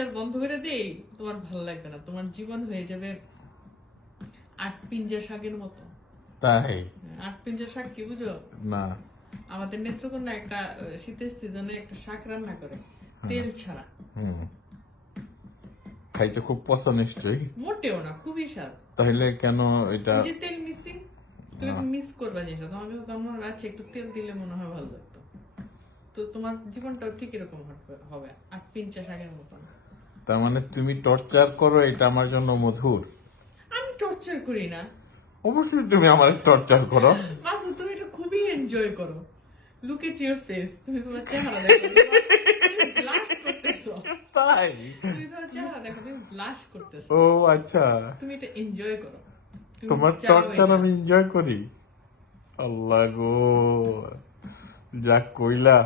Torture বন্ধ করে দেই, তোমার ভালো লাগবে না, তোমার জীবন হয়ে যাবে 8 পিঞ্জা শাকের মতো। তাই 8 পিঞ্জা শাক কি বুঝো? না, আমাদের নেত্রকোনা একটা শীতের সিজনে একটা শাক রান্না করে তেল ছাড়া। খাইতে খুব পছন্দ নিশ্চয়ই। মোটেও না, খুবই স্বাদ। তাহলে কেন এটা? ওই যে তেল মিসিং, তুমি মিস করবা জিনিসটা, তোমাকে তোমার আছে একটু তেল দিলে মনে হয় ভালো লাগতো। তো তোমার জীবনটাও ঠিক এরকম হবে 8 পিঞ্জা শাকের মতন। তার মানে তুমি টর্চার করো, এটা আমার জন্য মধুর। আমি টর্চার করি না অবশ্যই তুমি আমার টর্চার করো। মাসু, তুমি এটা খুবই এনজয় করো। লুক এট ইউর ফেস, তুমি তোমার চেহারা দেখো, তুমি ব্লাশ করতেছো। তাই? তুমি তোমার চেহারা দেখো, তুমি ব্লাশ করতেছো। ও আচ্ছা, তুমি এটা এনজয় করো। তুমি তোমার চাও টর্চার এটা। আমি এনজয় করি। আল্লাহ গো, যা কইলা।